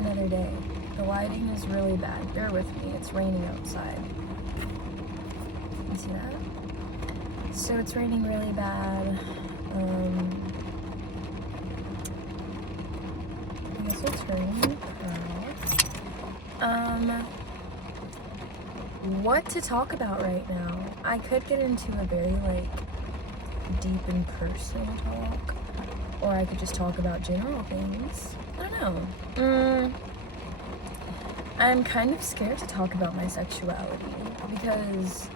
another day. The lighting is really bad. Bear with me. It's raining outside. You see that? So it's raining really bad. I guess it's raining. What to talk about right now? I could get into a very deep and personal talk, or I could just talk about general things. I don't know. I'm kind of scared to talk about my sexuality because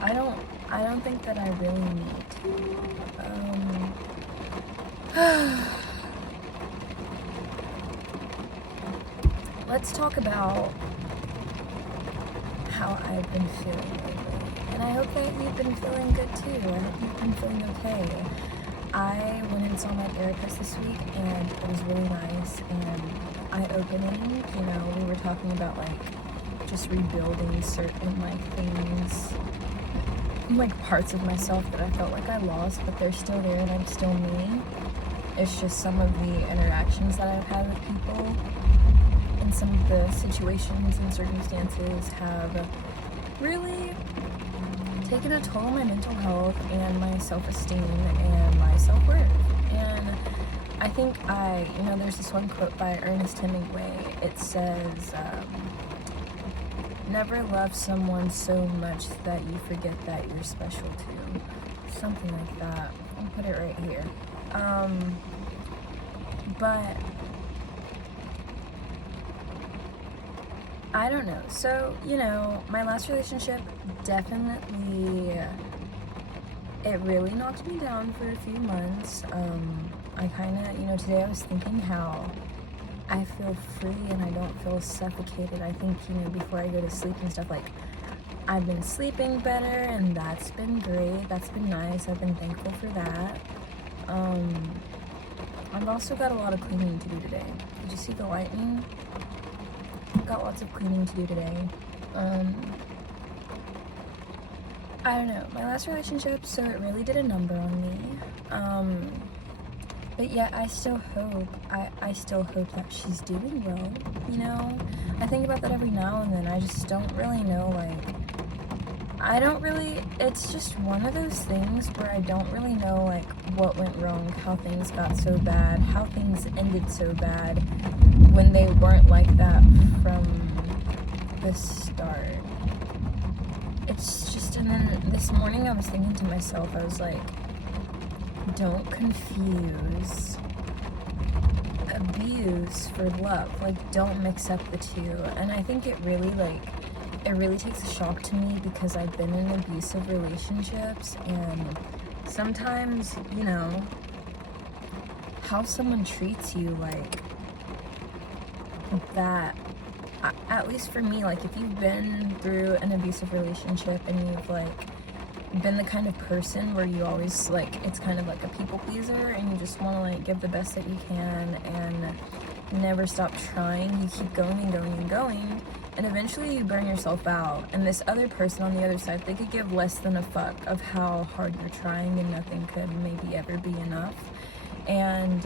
I don't think that I really need to. Let's talk about how I've been feeling lately. And I hope that you've been feeling good too. I hope you've been feeling okay. I went and saw my therapist this week and it was really nice and eye-opening. We were talking about just rebuilding certain things, parts of myself that I felt like I lost, but they're still there and I'm still me. It's just some of the interactions that I've had with people and some of the situations and circumstances have really taken a toll on my mental health and my self-esteem and my self-worth. And I think there's this one quote by Ernest Hemingway. It says, never love someone so much that you forget that you're special too. Something like that. I'll put it right here. But I don't know. So, my last relationship definitely, it really knocked me down for a few months. I kind of, today I was thinking how I feel free and I don't feel suffocated. I think, before I go to sleep and stuff, I've been sleeping better and that's been great. That's been nice. I've been thankful for that. I've also got a lot of cleaning to do today. Did you see the lightning? I've got lots of cleaning to do today. I don't know. My last relationship, so it really did a number on me. But yeah, I still hope that she's doing well, I think about that every now and then. I just don't really know, it's just one of those things where I don't really know, what went wrong, how things got so bad, how things ended so bad when they weren't like that from the start. It's just, and then this morning I was thinking to myself, I was like, don't confuse abuse for love. Don't mix up the two. And I think it really takes a shock to me because I've been in abusive relationships, and sometimes, how someone treats you that, at least for me, if you've been through an abusive relationship and you've been the kind of person where you always it's kind of like a people pleaser and you just want to give the best that you can and never stop trying, you keep going and going and going, and eventually you burn yourself out, and this other person on the other side, they could give less than a fuck of how hard you're trying, and nothing could maybe ever be enough. And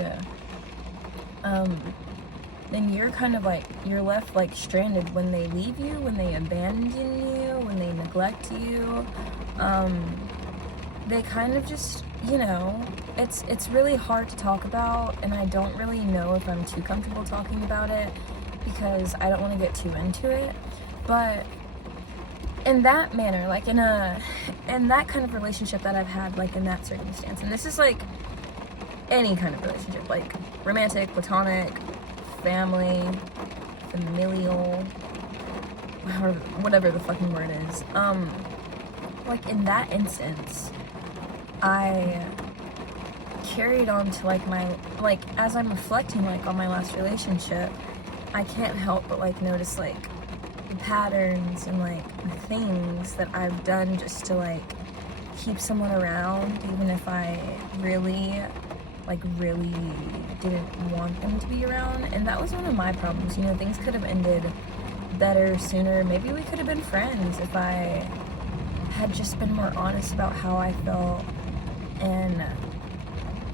then you're kind of you're left stranded when they leave you, when they abandon you, when they neglect you. They kind of just, it's really hard to talk about, and I don't really know if I'm too comfortable talking about it because I don't want to get too into it. But in that manner, in that kind of relationship that I've had, in that circumstance, and this is any kind of relationship, romantic, platonic, family, familial, whatever the fucking word is. In that instance, I carried on to my, as I'm reflecting on my last relationship, I can't help but notice the patterns and the things that I've done just to keep someone around, even if I really didn't want them to be around. And that was one of my problems. Things could have ended better sooner. Maybe we could have been friends if I had just been more honest about how I felt and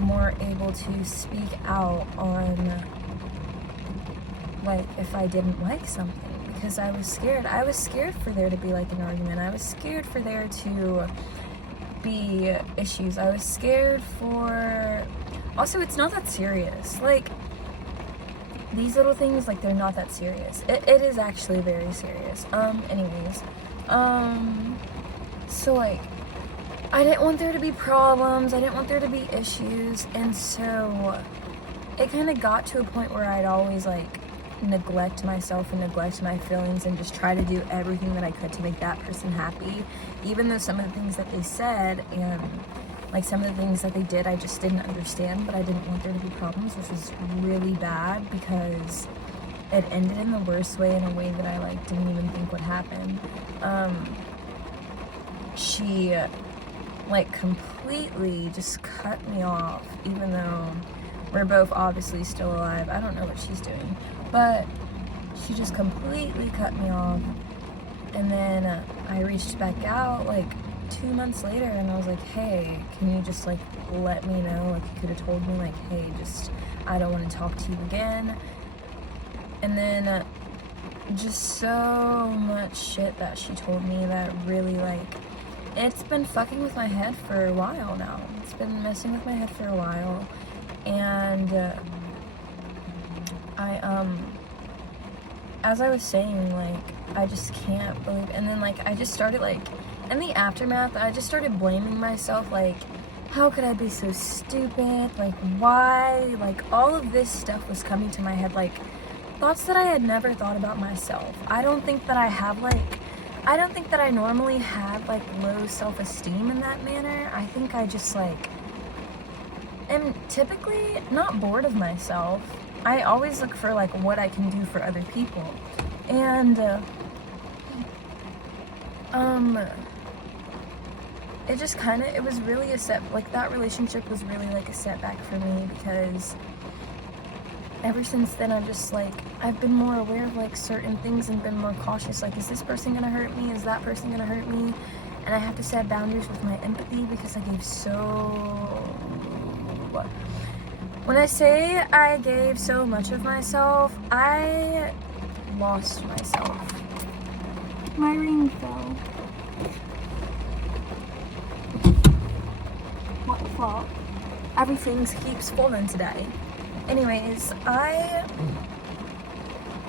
more able to speak out on like, if I didn't like something, because I was scared. I was scared for there to be, like, an argument. I was scared for there to be issues. I was scared for... Also, it's not that serious. Like, these little things, like, they're not that serious. It is actually very serious. Anyways. So, like, I didn't want there to be problems. I didn't want there to be issues. And so, it kind of got to a point where I'd always, like, neglect myself and neglect my feelings and just try to do everything that I could to make that person happy. Even though some of the things that they said and... like, some of the things that they did, I just didn't understand, but I didn't want there to be problems, which was really bad because it ended in the worst way, in a way that I, like, didn't even think would happen. She, like, completely just cut me off, even though we're both obviously still alive. I don't know what she's doing, but she just completely cut me off, and then I reached back out, like, 2 months later, and I was like, hey, can you just, like, let me know? Like, you could have told me, like, hey, just, I don't want to talk to you again. And then just so much shit that she told me that really, like, it's been fucking with my head for a while now. It's been messing with my head for a while. And as I was saying, like, I just can't believe... And then, like, I just started, like, in the aftermath, I just started blaming myself, like, how could I be so stupid? Like, why? Like, all of this stuff was coming to my head, like, thoughts that I had never thought about myself. I don't think that I have, like, I don't think that I normally have, like, low self-esteem in that manner. I think I just, like, am typically not bored of myself. I always look for, like, what I can do for other people. And, it just kind of, it was really like, that relationship was really, like, a setback for me, because ever since then, I'm just, like, I've been more aware of, like, certain things and been more cautious. Like, is this person gonna hurt me? Is that person gonna hurt me? And I have to set boundaries with my empathy, because I gave so... When I say I gave so much of myself, I lost myself. My ring fell. What the fuck? Everything keeps falling today. Anyways, I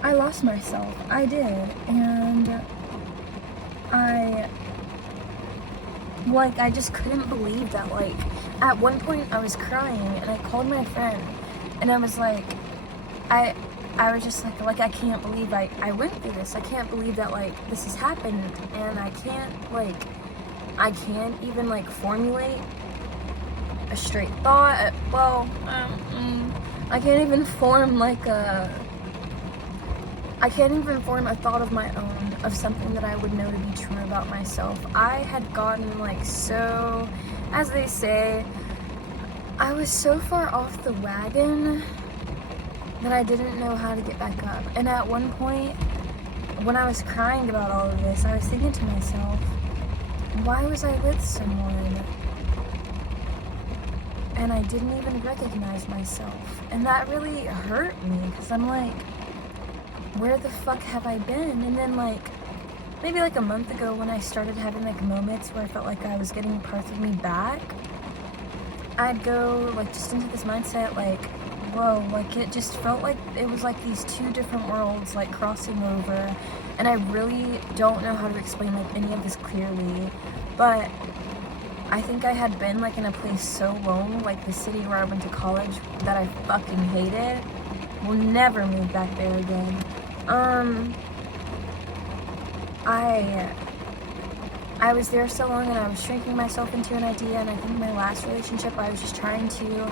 lost myself. I did. And I just couldn't believe that, like, at one point I was crying and I called my friend and I was like, I was just like, I can't believe I went through this. I can't believe that, like, this has happened, and I can't even, like, formulate a straight thought. I can't even form, like, I can't even form a thought of my own of something that I would know to be true about myself. I had gotten, like, so, as they say, I was so far off the wagon that I didn't know how to get back up. And at one point, when I was crying about all of this, I was thinking to myself, why was I with someone and I didn't even recognize myself? And that really hurt me, because I'm like, where the fuck have I been? And then, like, maybe like a month ago, when I started having, like, moments where I felt like I was getting parts of me back, I'd go, like, just into this mindset, like, whoa, like, it just felt like it was like these two different worlds, like, crossing over. And I really don't know how to explain, like, any of this clearly, but I think I had been, like, in a place so long, like the city where I went to college, that I fucking hated. Will never move back there again. I was there so long, and I was shrinking myself into an idea, and I think my last relationship, I was just trying to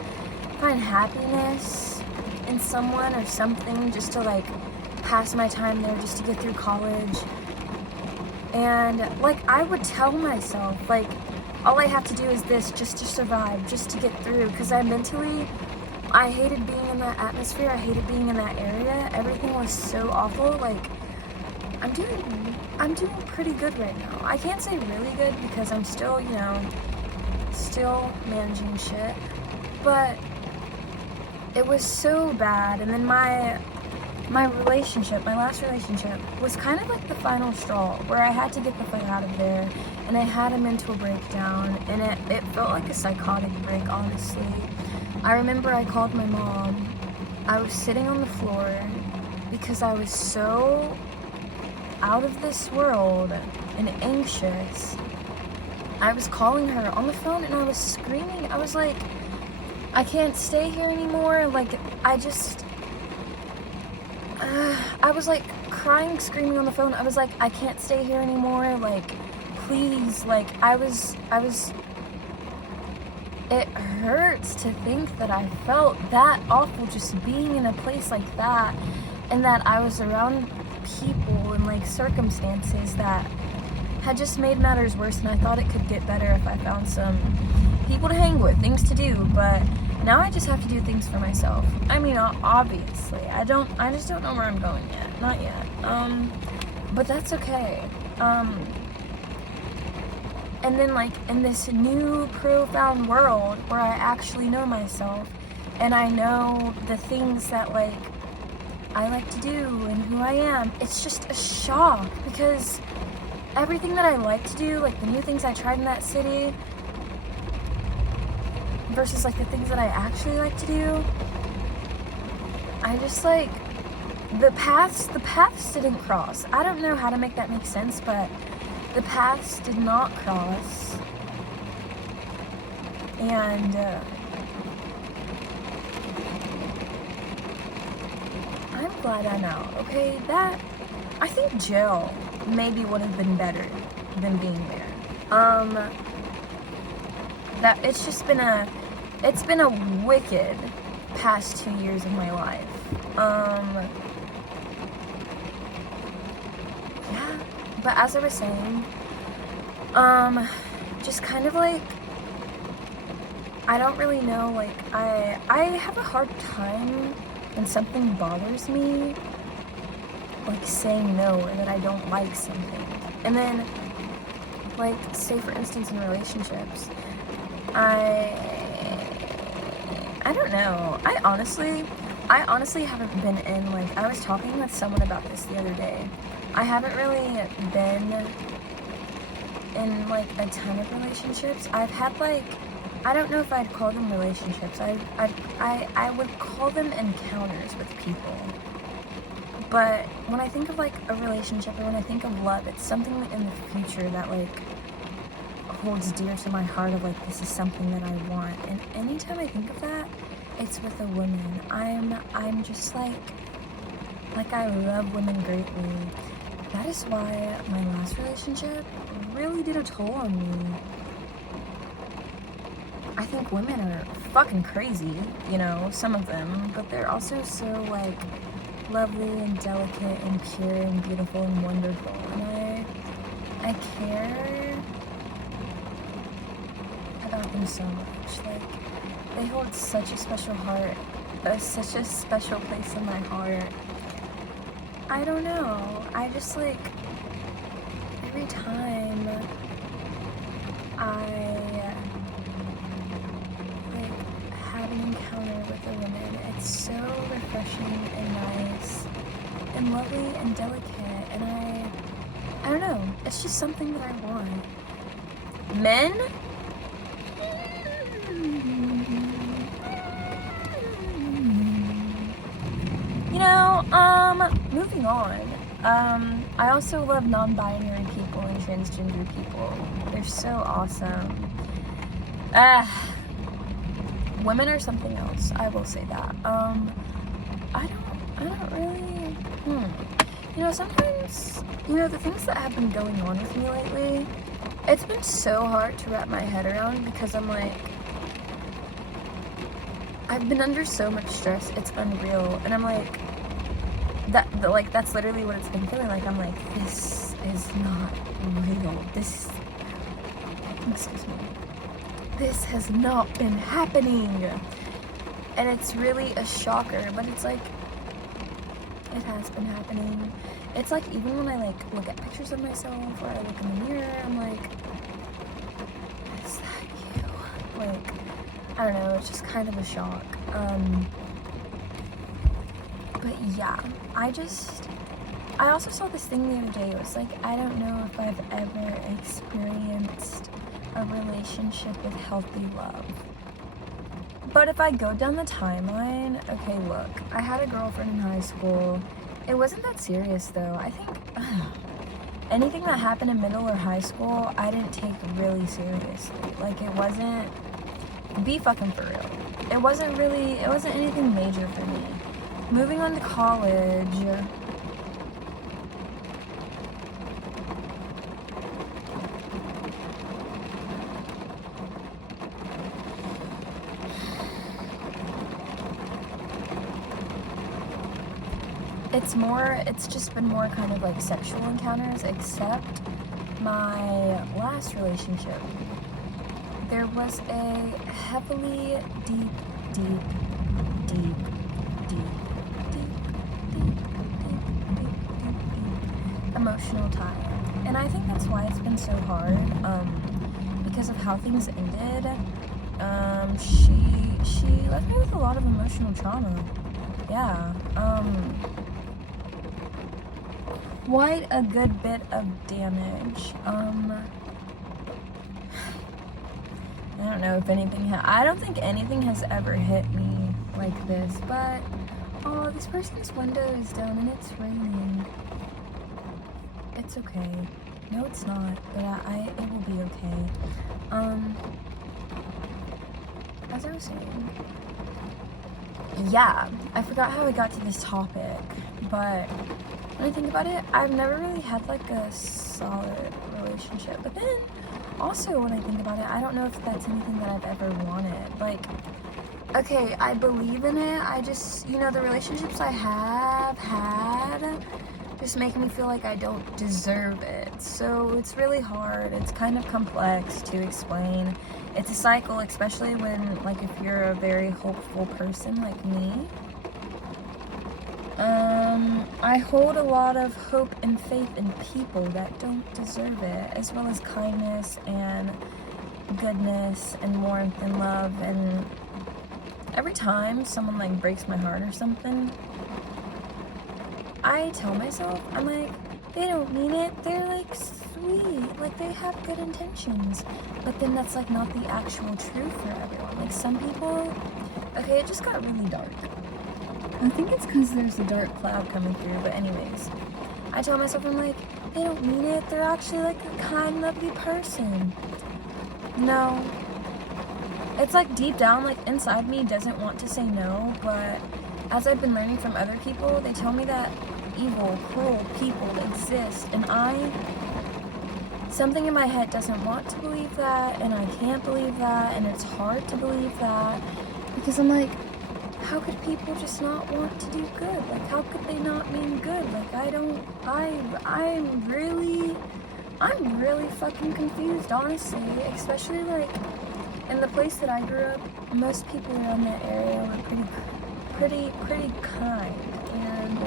find happiness in someone or something, just to, like, pass my time there, just to get through college. And, like, I would tell myself, like, all I have to do is this, just to survive, just to get through, because I hated being in that atmosphere, I hated being in that area. Everything was so awful. Like, I'm doing pretty good right now. I can't say really good, because I'm still, you know, still managing shit, but it was so bad. And then my last relationship, was kind of like the final straw, where I had to get the fuck out of there, and I had a mental breakdown, and it felt like a psychotic break, honestly. I remember I called my mom. I was sitting on the floor because I was so out of this world and anxious. I was calling her on the phone and I was screaming. I was like, I can't stay here anymore. Like, I was like crying, screaming on the phone. I was like, I can't stay here anymore. Like, please. Like, it hurts to think that I felt that awful just being in a place like that, and that I was around people and like circumstances that had just made matters worse, and I thought it could get better if I found some people to hang with, things to do, but now I just have to do things for myself. I mean, obviously, I just don't know where I'm going yet, not yet, but that's okay. And then, like, in this new profound world where I actually know myself, and I know the things that, like, I like to do and who I am, it's just a shock, because everything that I like to do, like the new things I tried in that city, versus like the things that I actually like to do, I just like, the paths didn't cross. I don't know how to make that make sense, but the paths did not cross, and I'm glad I'm out, okay? I think jail maybe would have been better than being there. It's been a wicked past 2 years of my life. Yeah, but as I was saying, just kind of like, I don't really know, like, I have a hard time when something bothers me, like saying no, or that I don't like something. And then, like, say for instance in relationships, I don't know. I honestly haven't been in, like, I was talking with someone about this the other day. I haven't really been in, like, a ton of relationships. I've had, like, I don't know if I'd call them relationships. I would call them encounters with people. But when I think of, like, a relationship, or when I think of love, it's something in the future that, like, holds dear to my heart, of, like, this is something that I want. And anytime I think of that, it's with a woman. I'm just, like, I love women greatly. That is why my last relationship really did a toll on me. I think women are fucking crazy, you know, some of them, but they're also so, like, lovely and delicate and pure and beautiful and wonderful, and I care about them so much. Like, they hold such a special heart, such a special place in my heart. I don't know, I just, like, every time I, like, have an encounter with a woman, it's so refreshing and nice and lovely and delicate, and I don't know, it's just something that I want. Men? You know, moving on. I also love non-binary people and transgender people. They're so awesome. Women are something else, I will say that. I don't really, you know, sometimes, you know, the things that have been going on with me lately, it's been so hard to wrap my head around, because I'm like, I've been under so much stress, it's unreal, and I'm like, that's literally what it's been feeling like. I'm like, this is not real, excuse me, this has not been happening, and it's really a shocker, but it's like, it has been happening. It's like, even when I, like, look at pictures of myself, or I look in the mirror, I'm like, is that you? Like, I don't know, it's just kind of a shock. But yeah, I also saw this thing the other day. It was like, I don't know if I've ever experienced a relationship with healthy love. But if I go down the timeline, okay, look, I had a girlfriend in high school. It wasn't that serious though. I think anything that happened in middle or high school, I didn't take really seriously. Like, it wasn't, be fucking for real. It wasn't anything major for me. Moving on to college, it's just been more kind of like sexual encounters, except my last relationship. There was a heavily deep emotional time. And I think that's why it's been so hard, because of how things ended. She left me with a lot of emotional trauma. Yeah. Quite a good bit of damage. I don't know if anything I don't think anything has ever hit me like this, but oh, this person's window is down and it's raining. It's okay. No, it's not, but it will be okay. As I was saying, yeah, I forgot how I got to this topic, but when I think about it, I've never really had like a solid relationship. But then also when I think about it, I don't know if that's anything that I've ever wanted. Like, okay, I believe in it. I just, the relationships I have had just make me feel like I don't deserve it. So it's really hard. It's kind of complex to explain. It's a cycle, especially when, like, if you're a very hopeful person like me. I hold a lot of hope and faith in people that don't deserve it, as well as kindness and goodness and warmth and love. And every time someone, like, breaks my heart or something, I tell myself, I'm like, they don't mean it, they're like sweet, like they have good intentions. But then that's like not the actual truth for everyone. Like some people, okay, it just got really dark. I think it's because there's a dark cloud coming through, but anyways, I tell myself, I'm like, they don't mean it, they're actually like a kind, lovely person. No. It's like deep down, like inside me doesn't want to say no, but as I've been learning from other people, they tell me that evil, cruel people exist, and something in my head doesn't want to believe that, and I can't believe that, and it's hard to believe that, because I'm like, how could people just not want to do good? Like, how could they not mean good? Like, I'm really fucking confused, honestly, especially, like, in the place that I grew up, most people around that area were pretty kind, and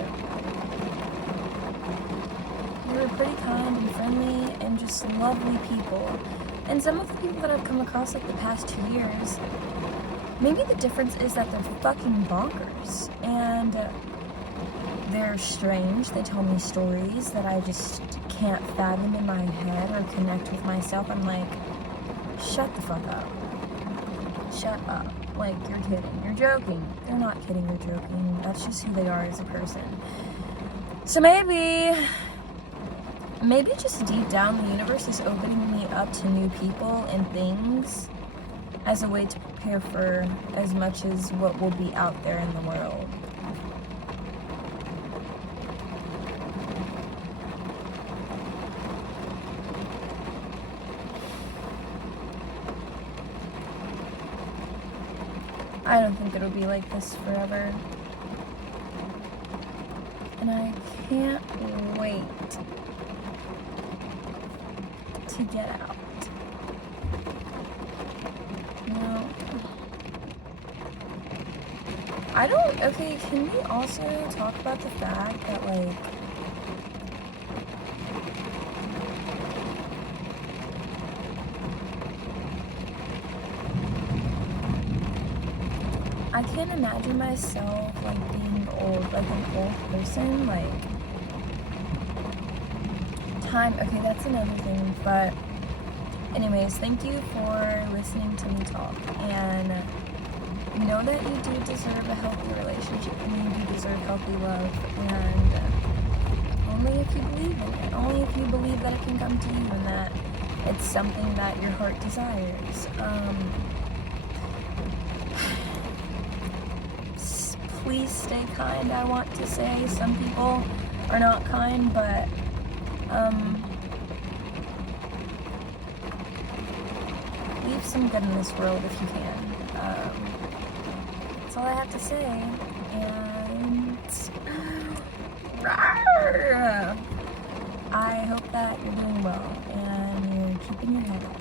they were pretty kind and friendly and just lovely people. And some of the people that I've come across like the past 2 years, maybe the difference is that they're fucking bonkers and they're strange. They tell me stories that I just can't fathom in my head or connect with myself. I'm like, shut the fuck up. Shut up. Like, you're kidding. You're joking. They're not kidding. They're joking. That's just who they are as a person. So maybe just deep down, the universe is opening me up to new people and things as a way to prepare for as much as what will be out there in the world. I don't think it'll be like this forever. And I can't wait to get out. No. Okay, can we also talk about the fact that, like, I can't imagine myself like being old, like an old person, like time. Okay, that's another thing, but anyways, thank you for listening to me talk, and know that you do deserve a healthy relationship, and you do deserve healthy love, and only if you believe in it, only if you believe that it can come to you and that it's something that your heart desires. Please stay kind, I want to say. Some people are not kind, but leave some good in this world if you can. That's all I have to say. And I hope that you're doing well and you're keeping your head up.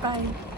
Bye.